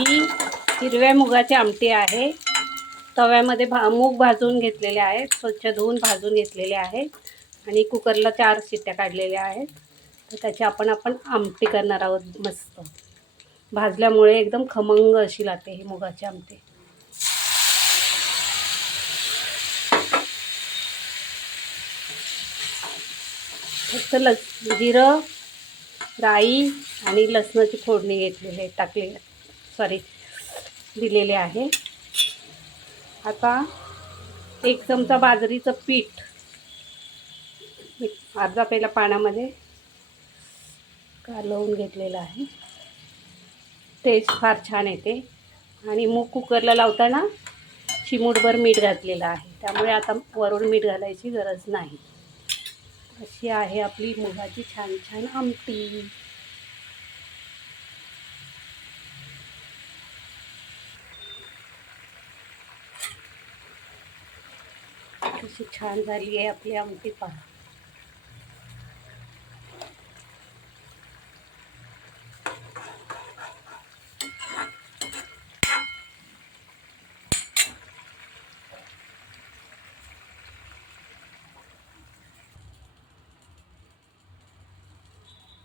ही हिरव्या मुगाची आमटी आहे. तव्यामध्ये मूग भाजून घेतलेले आहेत, स्वच्छ धुवून भाजून घेतलेले आहेत आणि कुकरला 4 शिट्ट्या काढलेल्या आहेत. तर त्याची आपण आमटी करणार आहोत. मस्त भाजल्यामुळे एकदम खमंग अशी लागते ही मुगाची आमटी. फक्त जिरं, राई आणि लसणाची फोडणी घेतलेली दिलेले आहे. आता 1 चमचा बाजरीचं पीठ अर्धा पेला पाण्यामध्ये कालवून घेतलेलं आहे. टेस्ट फार छान येते आणि मूग कुकरला लावताना चिमूटभर मीठ घातलेलं आहे, त्यामुळे आता वरून मीठ घालायची गरज नाही. अशी आहे आपली मुगाची छान छान आमटी. कशी छान झाली आहे आपली आमटी पहा.